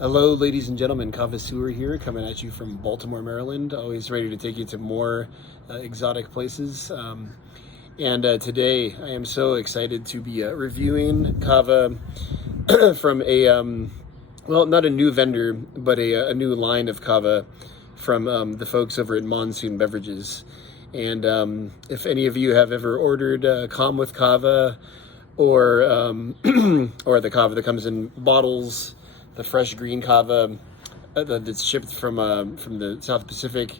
Hello, ladies and gentlemen. Kava here, coming at you from Baltimore, Maryland. Always ready to take you to more exotic places. And today, I am so excited to be reviewing Kava from well, not a new vendor, but a new line of Kava from the folks over at Monsoon Beverages. And if any of you have ever ordered Calm with Kava, or or the Kava that comes in bottles, the fresh green Kava that's shipped from the South Pacific,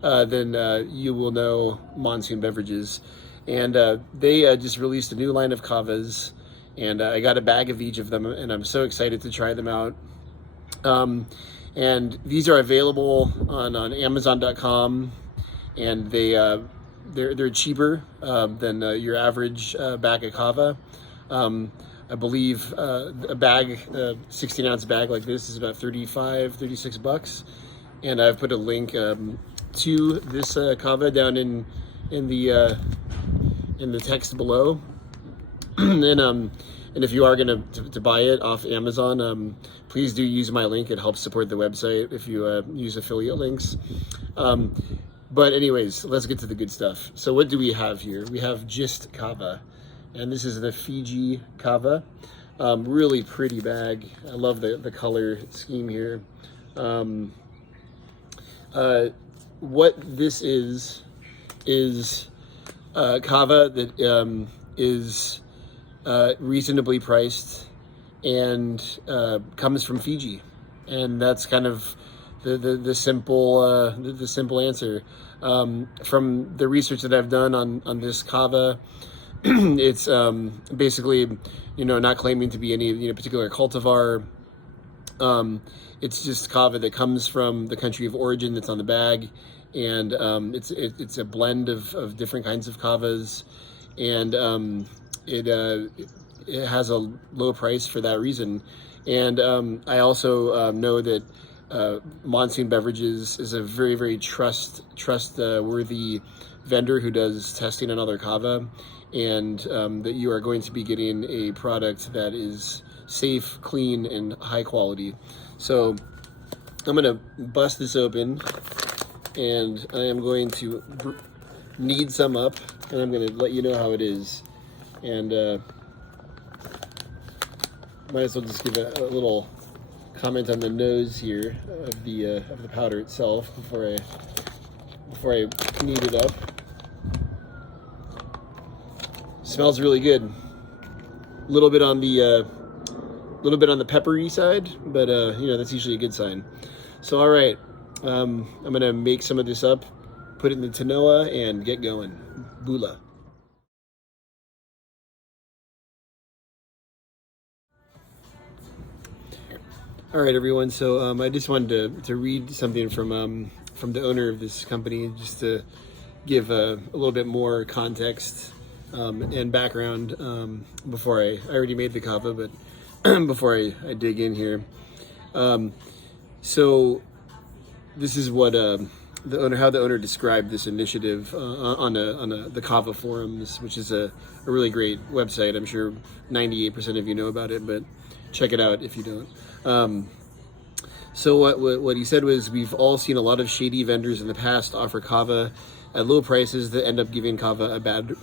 then you will know Monsoon Beverages. And they just released a new line of Kavas, and I got a bag of each of them, and I'm so excited to try them out. And these are available on Amazon.com, and they're cheaper than your average bag of Kava. I believe a bag, 16-ounce bag like this is about $36. And I've put a link to this Kava down in the text below. And if you are going to buy it off Amazon, please do use my link. It helps support the website if you use affiliate links. But anyways, let's get to the good stuff. So what do we have here? We have just Kava. And this is the Fiji Kava. Really pretty bag. I love the color scheme here. What this is Kava that is reasonably priced and comes from Fiji. And that's kind of the simple answer. From the research that I've done on this Kava, it's basically, not claiming to be any particular cultivar. It's just Kava that comes from the country of origin that's on the bag, and it's a blend of different kinds of Kavas, and it has a low price for that reason. And I also know that Monsoon Beverages is a very, very trustworthy vendor who does testing on other Kava, and that you are going to be getting a product that is safe, clean, and high quality. So I'm going to bust this open, and I am going to knead some up, and I'm going to let you know how it is. And might as well just give a little comment on the nose here of the powder itself before I knead it up. Smells really good. A little bit on the peppery side, but that's usually a good sign. So all right, I'm gonna make some of this up, put it in the Tanoa, and get going. Bula. All right, everyone. So I just wanted to read something from the owner of this company, just to give a little bit more context and background before I already made the Kava, but before I dig in here. So this is what how the owner described this initiative on the Kava forums, which is a really great website. I'm sure 98% of you know about it, but check it out if you don't. So what he said was, we've all seen a lot of shady vendors in the past offer Kava at low prices that end up giving Kava a bad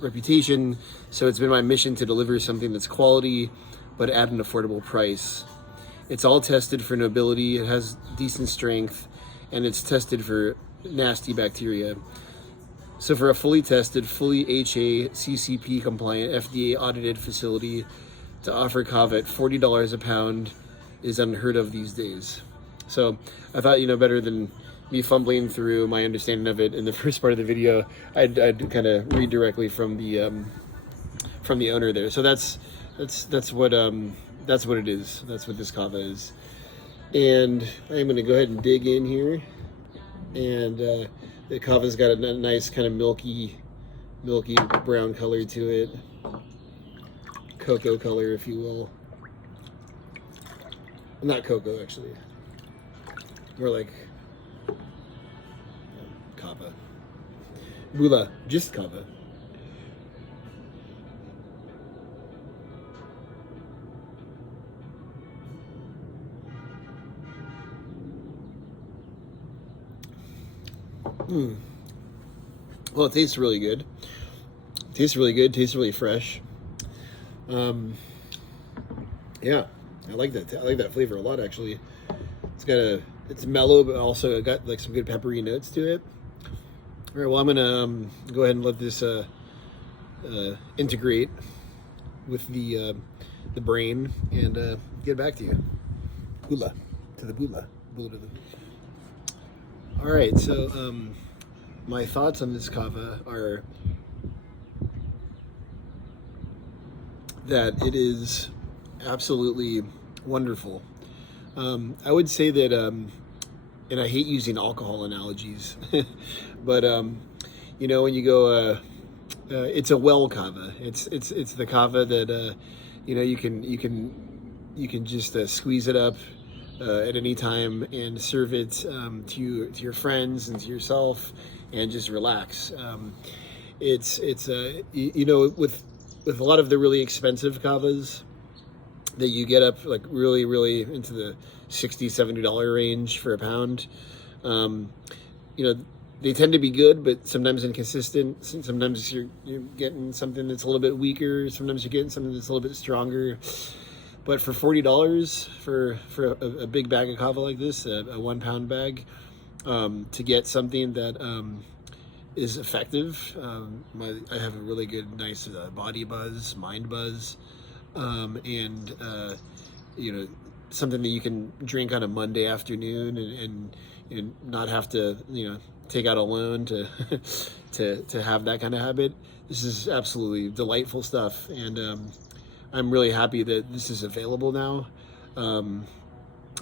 reputation. So it's been my mission to deliver something that's quality, but at an affordable price. It's all tested for nobility, it has decent strength, and it's tested for nasty bacteria. So for a fully tested, fully HA, CCP compliant, FDA audited facility to offer Kava at $40 a pound is unheard of these days. So I thought, better than me fumbling through my understanding of it in the first part of the video, I'd kind of read directly from the owner there. So that's what it is. That's what this Kava is. And I'm going to go ahead and dig in here. And the Kava's got a nice kind of milky brown color to it. Cocoa color, if you will. Not cocoa, actually. More like Kava. Bula, just Kava. Well, it tastes really good. Tastes really good. Tastes really fresh. Yeah, I like that. I like that flavor a lot, actually. It's mellow, but also got like some good peppery notes to it. All right, well, I'm gonna go ahead and let this integrate with the brain and get back to you. Bula to the bula, bula to the. All right, so my thoughts on this kava are that it is absolutely wonderful. I would say that, and I hate using alcohol analogies, but when you go, it's a well kava. It's the kava that you can just squeeze it up at any time and serve it to your friends and to yourself, and just relax. It's with a lot of the really expensive kavas that you get up like really, really into the $60-$70 range for a pound. They tend to be good, but sometimes inconsistent. Sometimes you're getting something that's a little bit weaker. Sometimes you're getting something that's a little bit stronger. But for $40 for a big bag of kava like this, a 1 pound bag, to get something that is effective. I have a really good, nice body buzz, mind buzz, and something that you can drink on a Monday afternoon and not have to take out a loan to to have that kind of habit. This is absolutely delightful stuff, and I'm really happy that this is available now.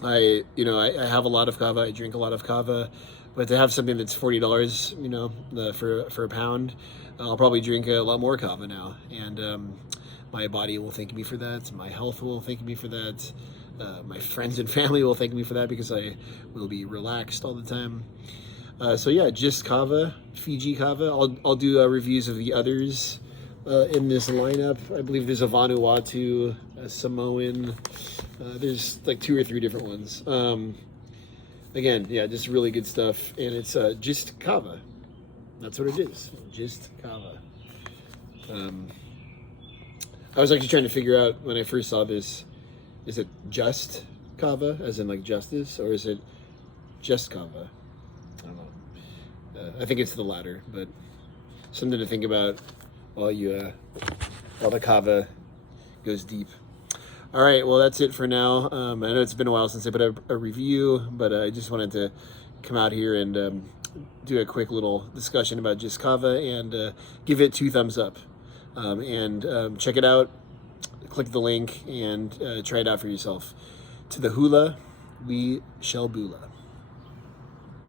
I have a lot of kava. I drink a lot of kava. But to have something that's $40, for a pound, I'll probably drink a lot more kava now, and my body will thank me for that. My health will thank me for that. My friends and family will thank me for that because I will be relaxed all the time. So yeah, just kava, Fiji kava. I'll do reviews of the others in this lineup. I believe there's a Vanuatu, a Samoan. There's like 2 or 3 different ones. Again, yeah, just really good stuff, and it's just kava. That's what it is, just kava. I was actually trying to figure out when I first saw this, is it just kava, as in like justice, or is it just kava? I don't know. I think it's the latter, but something to think about while the kava goes deep. All right, well, that's it for now. I know it's been a while since I put a review, but I just wanted to come out here and do a quick little discussion about just kava and give it 2 thumbs up. And check it out, click the link, and try it out for yourself. To the hula, we shall bula.